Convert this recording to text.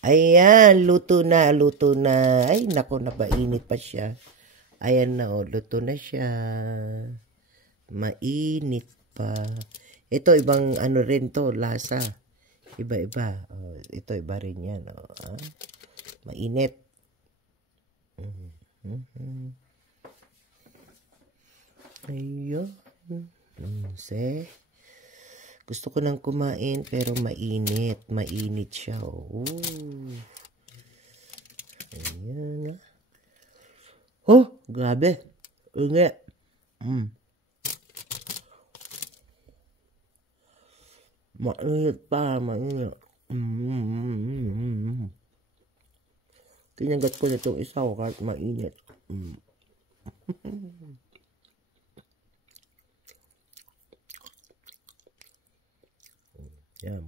Ayan, luto na, luto na. Ay, naku, napainit pa siya. Ayan na, oh, luto na siya. Mainit pa. Ito, ibang ano rin to, lasa. Iba-iba. Oh, ito, iba rin yan. Oh, ah. Mainit. Ayun. See? Gusto ko nang kumain pero mainit. Mainit siya. Oh. Ayan. Oh, grabe. Ingat. Mainit pa. Mainit. Kinagat ko na itong isa ko kahit mainit. Yan.